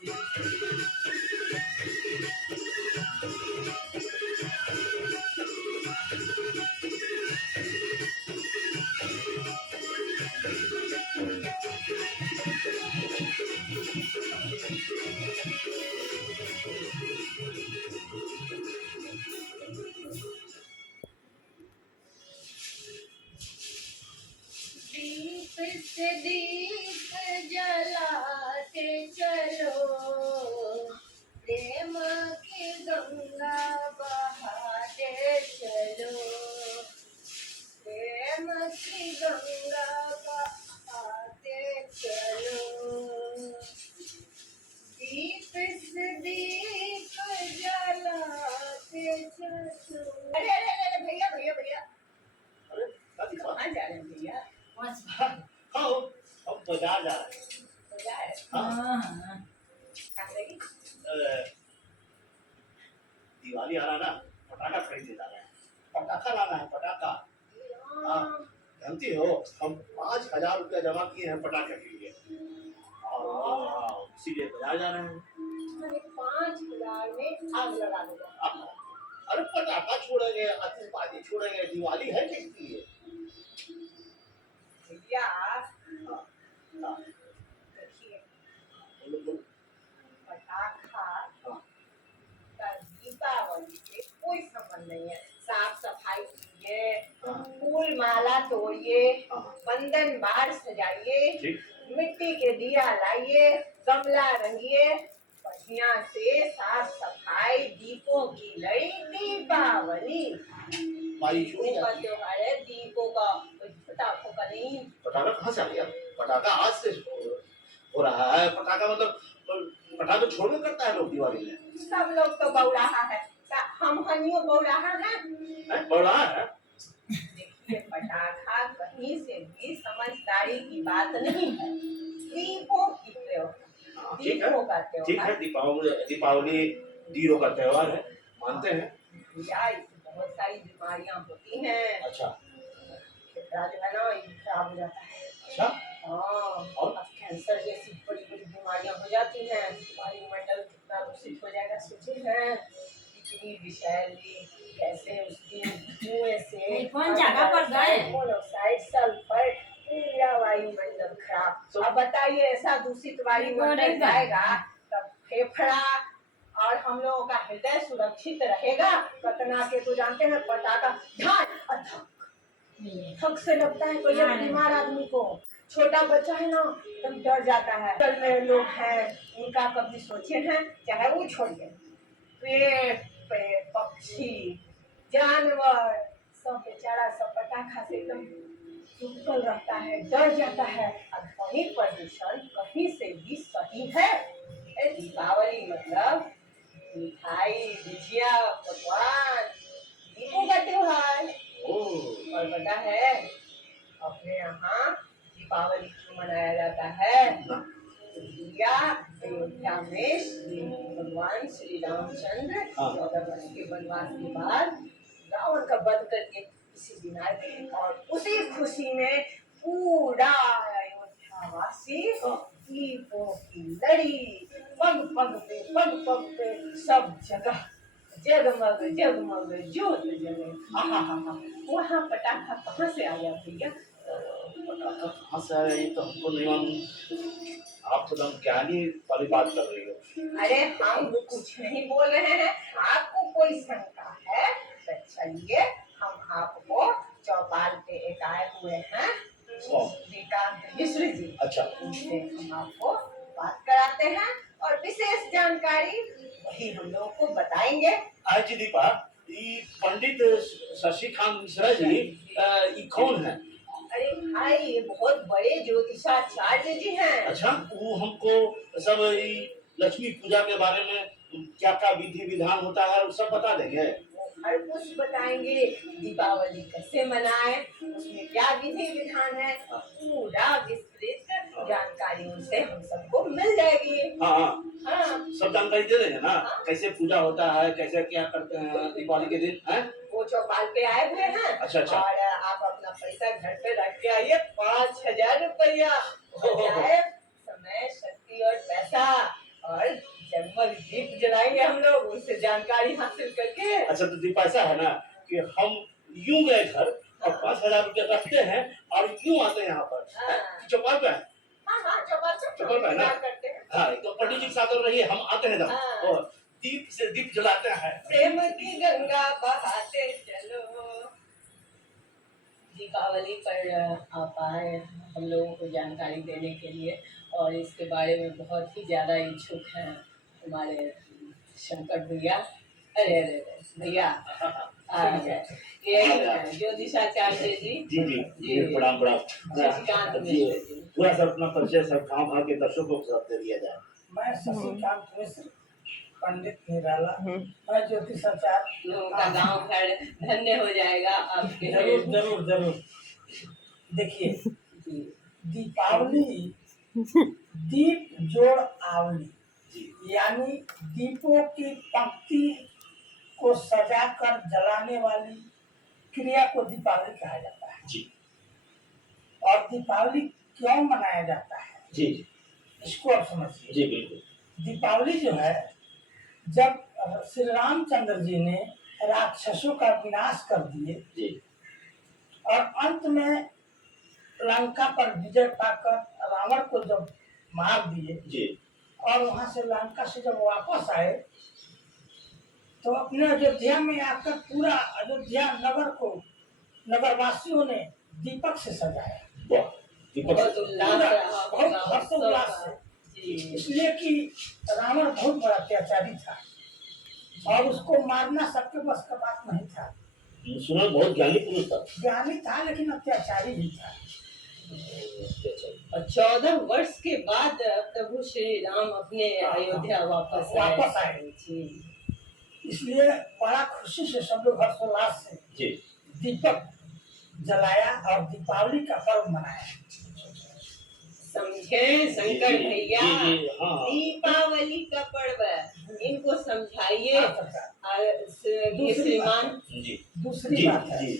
दीप से दीप जलाते चलो, प्रेम की गंगा बहाते चलो, प्रेम की गंगा बहाते चलो। दीप से दीप जलाते चलो। अरे अरे अरे भैया भैया भैया, अरे कहाँ जा रहे हैं भैया? हाँ हम बाजार जा रहे हैं। बाजार? हाँ कहाँ लगी? दिवाली आ रहा ना, पटाखा खरीदने जा रहे हैं। पटाखा लाना है, पटाखा। हाँ जानती हो, हम 5,000 रुपया जमा किए हैं पटाखे के लिए, और इसीलिए बाजार जा रहे हैं। 5,000 में आग लगा दूंगा। अरे पटाखा छोड़ेंगे, आतिशबाजी छोड़ेंगे, दिवाली है किसकी है? भैया हाँ देखिए, बोलो। पटाखा का दीपावली से कोई संबंध नहीं है। साफ सफाई कीजिए, फूल माला तोड़िए, बंधन बार सजाइए, मिट्टी के दिया लाइए, गमला रंगिए, बढ़िया से साफ सफाई, दीपों की लड़ी। दीपावली दीपों का त्योहार है, दीपों का, पटाखों का नहीं। पटाखा कहाँ से आ गया? पटाखा आज से हो रहा है। पटाखा मतलब पटाखा छोड़ने करता है लोग दिवाली में। सब लोग तो बौराहा है, हम हनियो बौराहा है। बौराहा है? देखिए, पटाखा कहीं से भी समझदारी की बात नहीं है। दीपों की त्योहार, दीपों का त्योहार। ठीक है, दीपावली दीयों का त्योहार है, मानते हैं। भैया इससे बहुत सारी बीमारियां होती हैं। अच्छा, जो है ना, ये खराब हो जाता है। अच्छा, हाँ, और कैंसर जैसी बड़ी बड़ी बीमारियां हो जाती हैं। वायुमंडल कितना दूषित हो जाएगा, सोचे हैं? इतनी विषैली कैसे उसकी धुएं से कौन जगह पर गए? मोनोऑक्साइड, सल्फर, पूरा वायुमंडल खराब। अब बताइए, ऐसा दूषित वायुमंडल जाएगा तब फेफड़ा और हम लोगों का हृदय सुरक्षित रहेगा? कतना के तो जानते हैं, पटाखा ढाल थक से लगता है कोई बीमार आदमी को। छोटा बच्चा है ना, तब डर जाता है। कल में लोग हैं, उनका कभी सोचे हैं? चाहे वो छोड़िए, पेड़ पक्षी जानवर सब बेचारा सब पटाखा से एकदम सुकल रहता है, डर जाता है। अब कहीं प्रदूषण कहीं से भी सही है? दीपावली मतलब मिठाई, गुजिया, पकवान, दीपों का त्योहार। और पता है अपने यहाँ दीपावली क्यों मनाया जाता है? अयोध्या में भगवान श्री रामचंद्र 14 वर्ष के वनवास के बाद रावण का वध करके इसी दिन आए थे, और उसी खुशी में पूरा अयोध्यावासी दीपों की लड़ी पग पग पे सब जगह जगमग जगमग ज्योत जले। वहाँ पटाखा कहाँ से आया भैया? पटाखा कहाँ से आया ये तो हमको नहीं मालूम। आप तो एकदम ज्ञानी वाली बात कर रही हो। अरे हम कुछ नहीं बोल रहे हैं। आपको कोई शंका है तो चलिए, हम आपको चौपाल पे एक आए हुए हैं श्रीकांत मिश्र जी। अच्छा, उनसे हम आपको बात कराते हैं और विशेष जानकारी वही हम लोगों को बताएंगे। आज जी दीपा, ये पंडित शशिकांत मिश्रा जी ये कौन है? अरे भाई, ये बहुत बड़े ज्योतिषाचार्य जी हैं। अच्छा, वो हमको सब लक्ष्मी पूजा के बारे में क्या क्या विधि विधान होता है सब बता देंगे। हर कुछ बताएंगे। दीपावली कैसे मनाएं, उसमें क्या विधि विधान है, पूरा विस्तृत जानकारी उनसे हम सबको मिल जाएगी। हाँ, सब जानकारी दे देंगे ना। कैसे पूजा होता है, कैसे क्या करते हैं दीपावली के दिन है? वो चौपाल पे आए हुए हैं। अच्छा। और आप अपना पैसा घर पे रख के आइए, 5,000 रुपया। समय, शक्ति और पैसा और बताइए, हम लोग उससे जानकारी हासिल करके। अच्छा तो दीपा ऐसा है ना कि हम यूं गए घर और 5,000 रुपया रखते हैं और यूं आते हैं यहाँ पर हाँ। चौपाल पे है। हाँ, चौपाल चौपाल पे है ना? करते हैं। हाँ तो पंडित जी के साथ रहिए, हम आते हैं जब हाँ। और दीप से दीप जलाते हैं। प्रेम की गंगा बहाते चलो। दीपावली पर आप आए हम लोगों को जानकारी देने के लिए, और इसके बारे में बहुत ही ज़्यादा इच्छुक हैं हमारे शंकर भैया। अरे अरे अरे, भैया ये ज्योतिषाचार्य जी। जी जी जी प्रणाम प्रणाम। शशिकांत मिश्र जी। थोड़ा सा अपना परिचय सब गाँव भर के दर्शकों को साथ दे दिया जाए। मैं शशिकांत मिश्र, पंडित निराला, मैं ज्योतिषाचार्य। लोगों का गांव घर धन्य हो जाएगा आपके। जरूर जरूर जरूर। देखिए, दीपावली दीप जोड़ आवली, यानी दीपों की पंक्ति को सजाकर जलाने वाली क्रिया को दीपावली कहा जाता है। जी। और दीपावली क्यों मनाया जाता है जी इसको आप समझिए। जी बिल्कुल। दीपावली जो है, जब श्री रामचंद्र जी ने राक्षसों का विनाश कर दिए जी और अंत में लंका पर विजय पाकर रावण को जब मार दिए जी और वहां से लंका से जब वापस आए तो अपने अयोध्या में आकर पूरा अयोध्या नगर को नगरवासियों ने दीपक से सजाया। वाह दीपक बहुत उल्लास रहा बहुत होगा हर्षोल्लास से, जी। इसलिए कि रावण बहुत बड़ा अत्याचारी था और उसको मारना सबके बस का बात नहीं था। सुना बहुत ज्ञानी पुरुष था। ज्ञानी था लेकिन अत्याचारी भी था। और 14 वर्ष के बाद प्रभु श्री राम अपने अयोध्या वापस आए। जी। इसलिए बड़ा खुशी से सब लोग हर्षोल्लास से जी दीपक जलाया और दीपावली का पर्व मनाया। समझे शंकर भैया, जी, जी, हाँ। दीपावली का पर्व इनको समझाइए। दूसरी श्रीमान दूसरी बात है,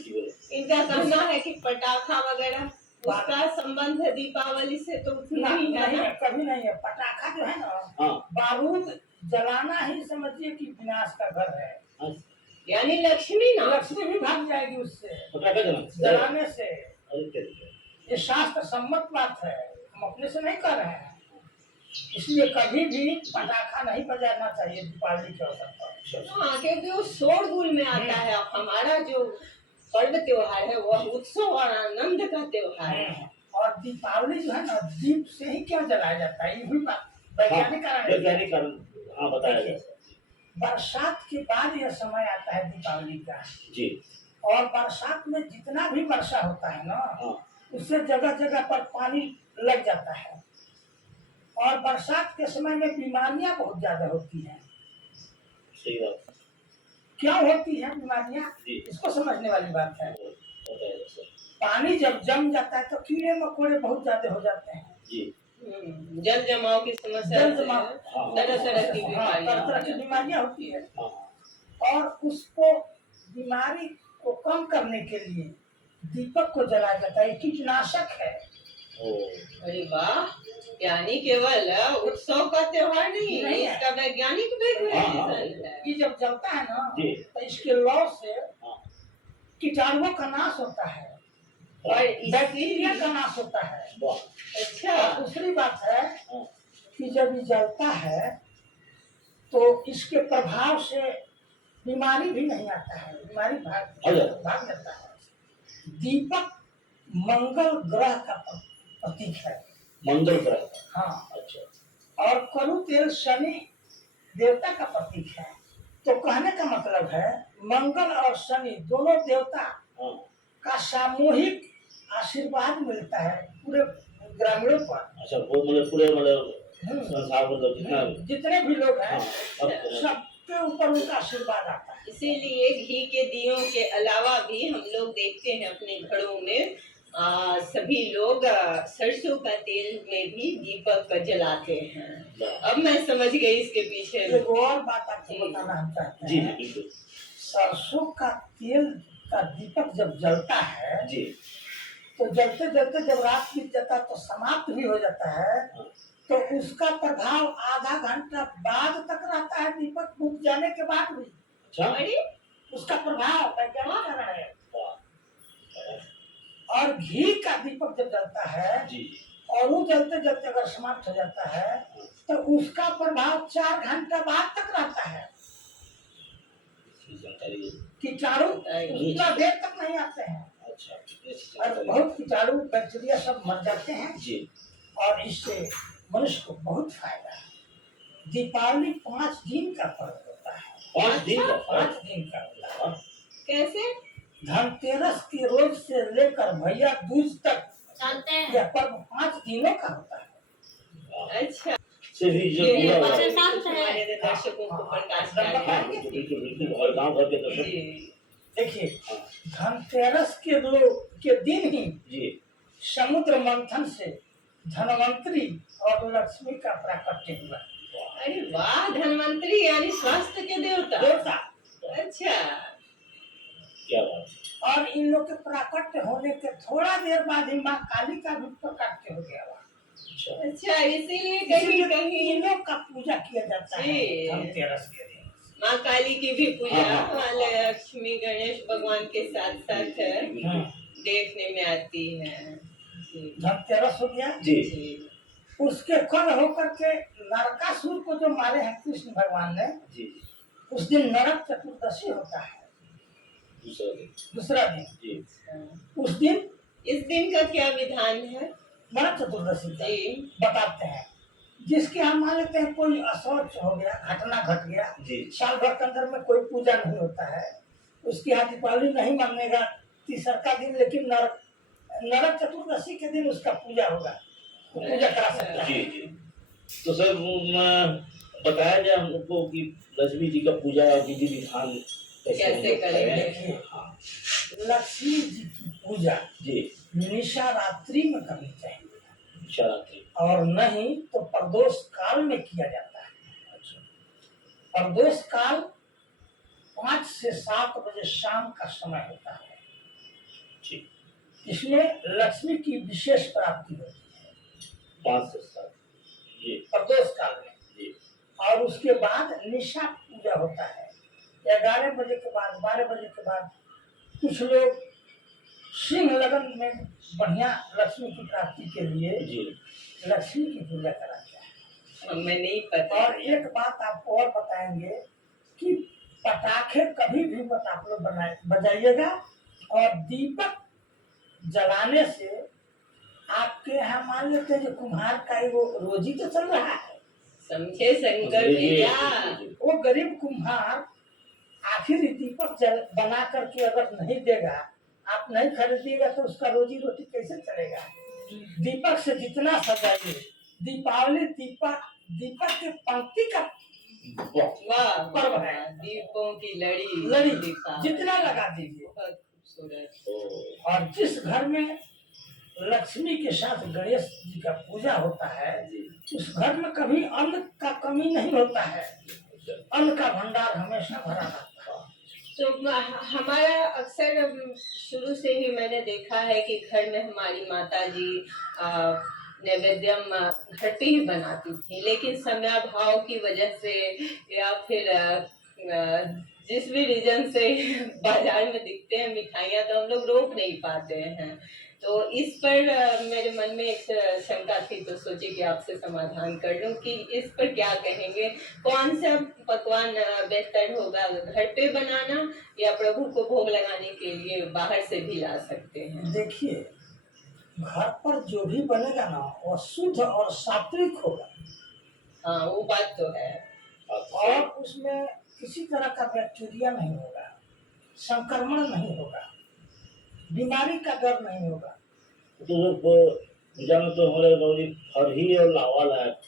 इनका कहना है कि पटाखा वगैरह उसका संबंध दीपावली से तो नहीं है ना? कभी नहीं है। पटाखा जो है ना, बारूद जलाना ही समझिए कि विनाश का घर है। यानी लक्ष्मी ना, लक्ष्मी भी भाग जाएगी उससे, जलाने से। ये शास्त्र सम्मत बात है, हम अपने से नहीं कर रहे हैं। इसलिए कभी भी पटाखा नहीं बजाना चाहिए दीपावली के अवसर पर। हाँ, क्योंकि वो शोरगुल में आता है। हमारा जो पर्व त्योहार है वह उत्सव और आनंद का त्योहार है। और दीपावली जो है ना, दीप से ही क्यों जलाया जाता है, ये भी वैज्ञानिक कारण बताया जाए। बरसात के बाद यह समय आता है दीपावली का जी। और बरसात में जितना भी वर्षा होता है ना, उससे जगह जगह पर पानी लग जाता है और बरसात के समय में बीमारियां बहुत ज्यादा होती हैं। सही बात। क्या होती है बीमारियां, इसको समझने वाली बात है। पानी जब जम जाता है तो कीड़े मकोड़े बहुत ज्यादा हो जाते हैं। जी। जल जमाव की समस्या, जल जमाव, तरह तरह की बीमारियां होती है। और उसको बीमारी को कम करने के लिए दीपक को जलाया जाता है। कीटनाशक है। अरे वाह, यानी केवल उत्सव का त्योहार नहीं है, इसका वैज्ञानिक भी है। ये जब जलता है ना तो इसके लौ से कीटाणुओं का नाश होता है और बैक्टीरिया का नाश होता है। अच्छा, दूसरी बात है कि जब ये जलता है तो इसके प्रभाव से बीमारी भी नहीं आता है, बीमारी भाग जाता है। दीपक मंगल ग्रह का प्रतीक है। मंगल ग्रह, हाँ। अच्छा। और कलु तेल शनि देवता का प्रतीक है। तो कहने का मतलब है मंगल और शनि दोनों देवता का सामूहिक आशीर्वाद मिलता है पूरे ग्रामीणों पर। अच्छा, वो मतलब पूरे संसार मतलब जितने भी लोग हैं सबके ऊपर उनका आशीर्वाद आता है। इसीलिए घी के दियों के अलावा भी हम लोग देखते हैं अपने घरों में सभी लोग सरसों का तेल में भी दीपक जलाते हैं। अब मैं समझ गई इसके पीछे एक और बात आपको बताना हम चाहते हैं। जी, सरसों का तेल का दीपक जब जलता है जी, तो जलते जलते जब रात बीत जाता है तो समाप्त भी हो जाता है, तो उसका प्रभाव आधा घंटा बाद तक रहता है दीपक बुझ जाने के बाद भी अच्छा अरे उसका प्रभाव वैज्ञानिक कारण है। वाह और घी का दीपक जब जलता है जी और वो जलते जलते अगर समाप्त हो जाता है तो उसका प्रभाव 4 घंटा बाद तक रहता है। इसकी जानकारी कीटाणु उतना देर तक नहीं आते हैं अच्छा और बहुत कीटाणु बैक्टीरिया सब मर जाते हैं जी और इससे मनुष्य को बहुत फायदा है। दीपावली 5 दिन का पर्व होता है। 5 दिन का 5 दिन का होता है। कैसे धनतेरस के रोज से लेकर भैया दूज तक चलते हैं। यह पर्व 5 दिनों का होता है। अच्छा से भी जो ये पूरा हुआ अच्छा, है। शांत है। हमारे दर्शकों को प्रकाश डालें। हाँ, बिल्कुल बिल्कुल और गांव भर के दर्शक जी देखिए धनतेरस के दिन ही जी समुद्र मंथन से धनवंतरी और लक्ष्मी का प्राकट्य हुआ। अरे वाह, धनवंतरी यानी स्वास्थ्य के देवता। देवता अच्छा क्या बात है। और इन लोग के प्राकट्य होने के थोड़ा देर बाद ही माँ काली का भी प्राकट्य हो गया। अच्छा अच्छा, इसीलिए कहीं कहीं इन लोग का पूजा किया जाता है जी। धनतेरस के दिन। माँ काली की भी पूजा हाँ। लक्ष्मी गणेश भगवान के साथ साथ हाँ, देखने में आती है। जी धनतेरस हो गया। जी जी उसके कल होकर के नरकासुर को जो मारे हैं कृष्ण भगवान ने, जी उस दिन नरक चतुर्दशी होता है। दूसरा दिन जी उस दिन इस दिन का क्या विधान है? नरक चतुर्दशी का जी बताते हैं। जिसके हम मान लेते हैं कोई अशौच हो गया, घटना घट गया, जी साल भर के अंदर में कोई पूजा नहीं होता है, उसकी यहाँ दीपावली नहीं मानेगा तीसरा का दिन, लेकिन नरक चतुर्दशी के दिन उसका पूजा होगा, वो पूजा करा सकता जी है। जी तो सर बताया जाए हमको कि लक्ष्मी जी का पूजा विधि विधान कैसे करें? देखिए हाँ लक्ष्मी जी की पूजा जी निशा रात्रि में करनी चाहिए शिवरात्रि और नहीं तो प्रदोष काल में किया जाता है। अच्छा प्रदोष काल 5 से 7 बजे शाम का समय होता है। ठीक इसमें लक्ष्मी की विशेष प्राप्ति होती है 5 से 7 जी प्रदोष काल में। जी और उसके बाद निशा पूजा होता है 11 बजे के बाद, 12 बजे के बाद। कुछ लोग सिंह लगन में बढ़िया लक्ष्मी की प्राप्ति के लिए जी लक्ष्मी की पूजा कराते हैं। हमें नहीं पता। और एक बात आपको और बताएंगे कि पटाखे कभी भी मत आप लोग बजाइएगा और दीपक जलाने से आपके यहाँ मान लेते हैं जो कुम्हार का वो रोजी तो चल रहा है। समझे शंकर भैया? वो गरीब कुम्हार आखिर दीपक बना करके अगर नहीं देगा, आप नहीं खरीदिएगा तो उसका रोजी रोटी कैसे चलेगा। दीपक से जितना सजाइए, दीपावली दीपक के पंक्ति का वाह पर्व है। दीपों की लड़ी लड़ी दीपावली। जितना लगा दीजिए। बहुत खूबसूरत। और जिस घर में लक्ष्मी के साथ गणेश जी का पूजा होता है, उस घर में कभी अन्न का कमी नहीं होता है, अन्न का भंडार हमेशा भरा रहता है। तो हमारा अक्सर शुरू से ही मैंने देखा है कि घर में हमारी माता जी नैवेद्यम घर पे ही बनाती थी, लेकिन समयाभाव की वजह से या फिर जिस भी रीजन से बाजार में दिखते हैं मिठाइयाँ तो हम लोग रोक नहीं पाते हैं। तो इस पर मेरे मन में एक शंका थी, तो सोची कि आपसे समाधान कर लूं कि इस पर क्या कहेंगे, कौन सा पकवान बेहतर होगा, घर पे बनाना या प्रभु को भोग लगाने के लिए बाहर से भी ला सकते हैं? देखिए घर पर जो भी बनेगा ना वो शुद्ध और सात्विक होगा। हाँ वो बात तो है। और उसमें किसी तरह का बैक्टीरिया नहीं होगा, संक्रमण नहीं होगा, बीमारी का डर नहीं होगा। तो पूजा में तो हमारे गौरी फरही और लावा लायक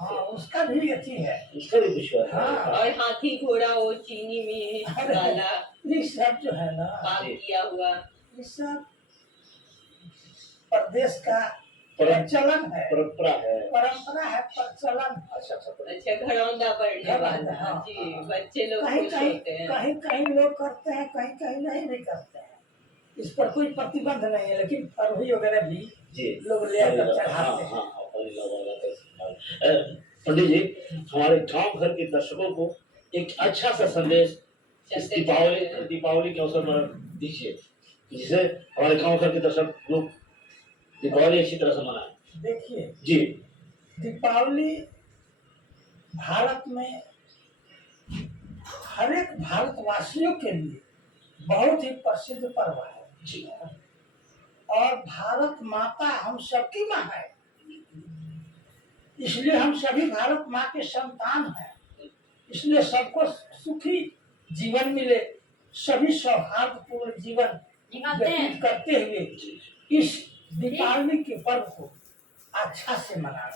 हाँ उसका भी अच्छी है। उसका भी कुछ है। हाँ। और हाथी घोड़ा वो चीनी में डाला ये सब जो है ना, पाक किया हुआ, ये सब प्रदेश का प्रचलन है, परंपरा है। प्रचलन। अच्छा अच्छा घरौंदा बढ़ने वाला। हाँ, जी बच्चे लोग कहीं खुश कहीं होते हैं। कहीं कहीं लोग करते हैं, कहीं कहीं नहीं भी करते हैं। इस पर कोई प्रतिबंध नहीं है, लेकिन फरही वगैरह भी जी लोग ले आकर चढ़ाते हैं। हाँ पंडित जी, हमारे गांव घर के दर्शकों को एक अच्छा सा संदेश इस दीपावली के अवसर पर दीजिए, जिससे हमारे गांव घर के दर्शक लोग दीपावली अच्छी तरह से मनाएं। देखिए जी, दीपावली भारत में हर एक भारतवासियों के लिए बहुत ही प्रसिद्ध पर्व है जी, और भारत माता हम सबकी माँ है, इसलिए हम सभी भारत माँ के संतान हैं। इसलिए सबको सुखी जीवन मिले, सभी सौहार्दपूर्ण जीवन व्यतीत करते हुए इस दीपावली के पर्व को अच्छा से मनाएं।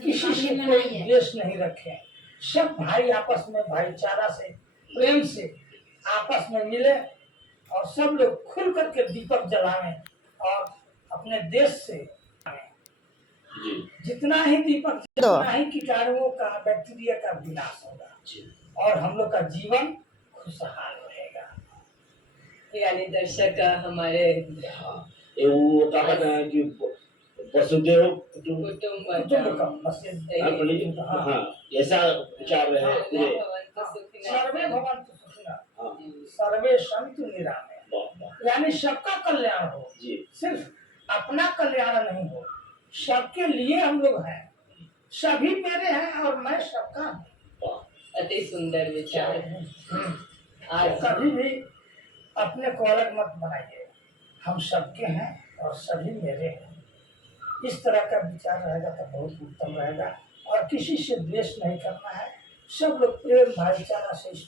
किसी से कोई द्वेष नहीं रखें, सब भाई आपस में भाईचारा से प्रेम से आपस में मिले और सब लोग खुल करके दीपक जलाएं और अपने देश से जी, जितना ही दीपक जितना ही कीटाणुओं का बैक्टीरिया का विनाश होगा जी, और हम लोग का जीवन खुशहाल रहेगा। यानी दर्शक हमारे हाँ, ये वो क्या कहते हैं कि वसुदेव कुटुंब, कुटुंब हाँ पंडित जी, हाँ ऐसा विचार रहे पूरे। सर्वे भवन्तु सुखिनः, हाँ, सर्वे सन्तु निरामया, वाह, वाह, यानी सबका कल्याण हो, जी, सिर्फ अपना कल्याण नहीं हो, सबके लिए हम लोग हैं, सभी मेरे हैं और मैं सबका हूँ। वाह, अति सुंदर विचार। आज कभी भी अपने को अलग मत बनाइए, हम सबके हैं और सभी मेरे हैं। इस तरह का विचार रहेगा तो बहुत उत्तम रहेगा और किसी से द्वेष नहीं करना है, सब लोग प्रेम भाईचारा से इस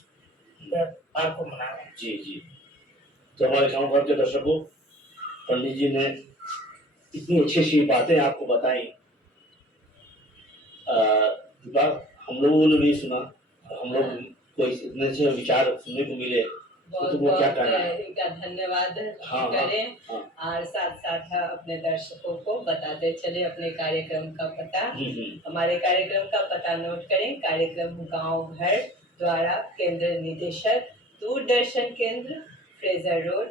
त्योहार को मनाएं। जी, जी। तो हमारे गांव भर के दर्शकों, पंडित जी ने इतनी अच्छी बातें आपको बताई, हम लोगों ने भी सुना, हम लोग को इतने अच्छे विचार सुनने को मिले, तो तुमको क्या कहना है? इनका धन्यवाद हाँ, करें हाँ, और साथ साथ अपने दर्शकों को बताते चले अपने कार्यक्रम का पता। हमारे कार्यक्रम का पता नोट करें। कार्यक्रम गांव घर द्वारा केंद्र निदेशक दूरदर्शन केंद्र, फ्रेजर रोड,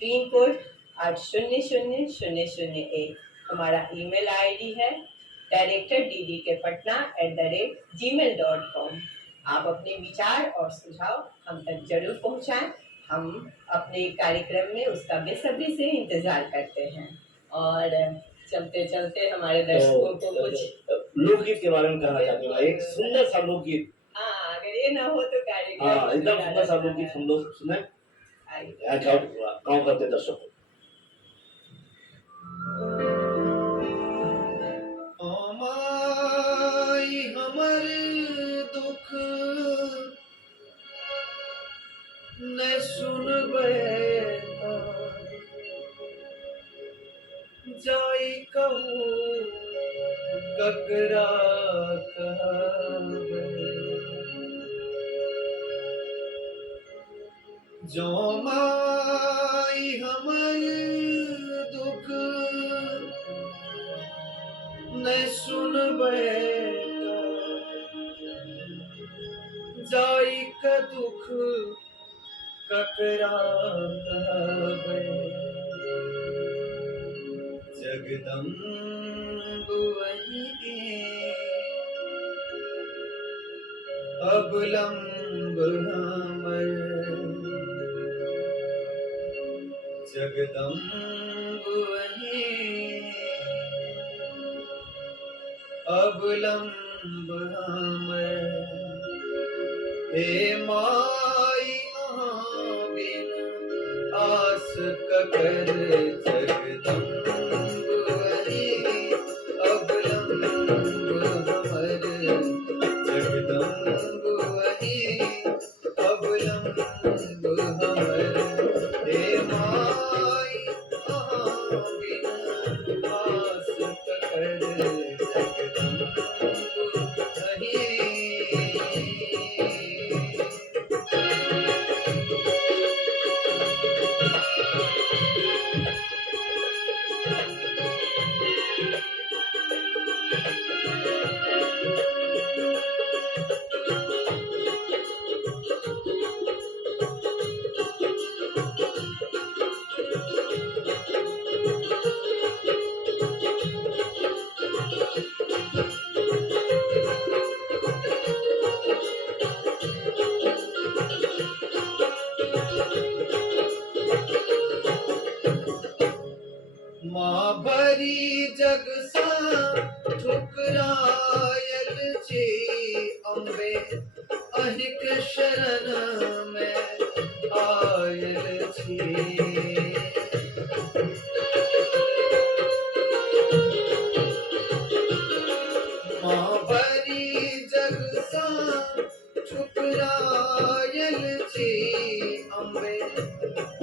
पिन कोड 800001। हमारा ईमेल आईडी है directordkpatna@gmail.com। आप अपने विचार और सुझाव हम तक जरूर पहुंचाएं। हम अपने कार्यक्रम में उसका बेसब्री से इंतजार करते हैं। और चलते चलते हमारे दर्शकों को कुछ लोकगीत के बारे में कहना चाहती हूँ, एक सुंदर सा लोकगीत। हाँ, अगर ये ना हो तो कार्यक्रम हाँ, एकदम सुंदर सा लोकगीत हम लोग सुने गाँव करते दर्शकों। हमर दुख न सुनबे जाई कहूँ ककरा कहबे, जो माई हमर दुख न सुनबे जाई का दुख ककरा कहबे, जगदम्ब वही अवलंब हमर, जगदम्ब वही अवलंब हमर। हे माई अहाँ बिन आस ककर, जगदम्ब वही अवलंब हमर, जगदम्ब वही अवलंब हमर। हे माई अहाँ बिन आस ककर, जगदम्ब वही। अम्बे अहिक शरण में आयल छी। माँ बरी जग सा ठुकरायल छी। अम्बे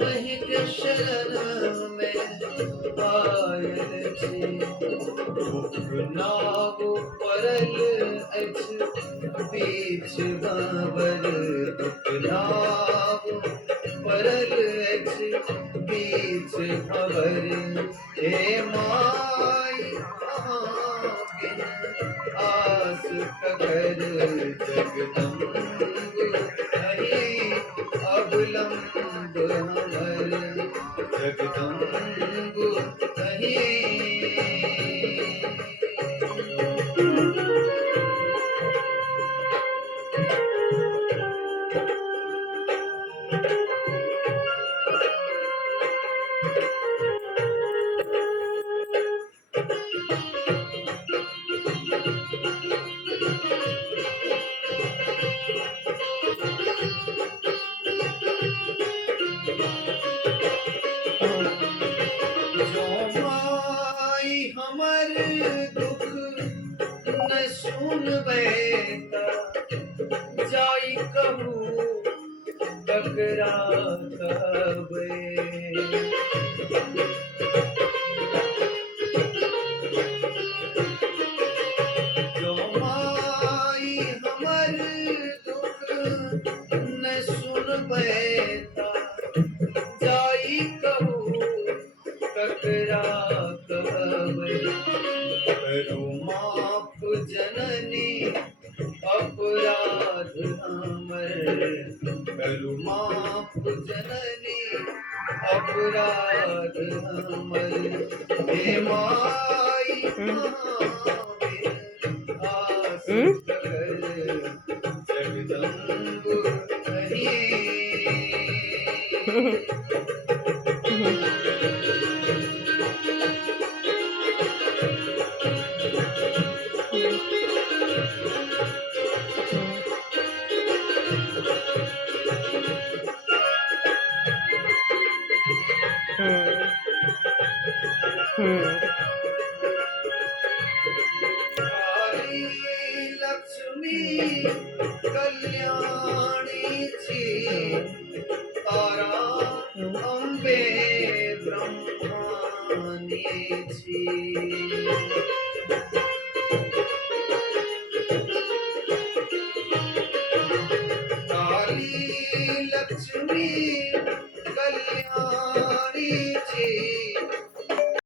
अहिक शरण में आयल छी। दुख नाव परल अछि बीच बाबर। दुख नाव परल अछि बीच बाबर। हे माई अहाँ बिन आस ककर। जगदम्ब नहीं अवलंब हमर। जगदम्ब नहीं। जो माई हमर दुख न सुनबै त जाई कहू ककरा कहबै। जो माई हमर दुख न सुनबै त जाई कहू ककरा कहबै। करू माफ जननी अपराध हमर। करू माफ जननी अपराध हमर। हे माई अहाँ बिन आस ककर। जगदम्ब नहीं। काली लक्ष्मी कल्याणी छी। तारा अम्बे ब्रह्मानी छी। काली लक्ष्मी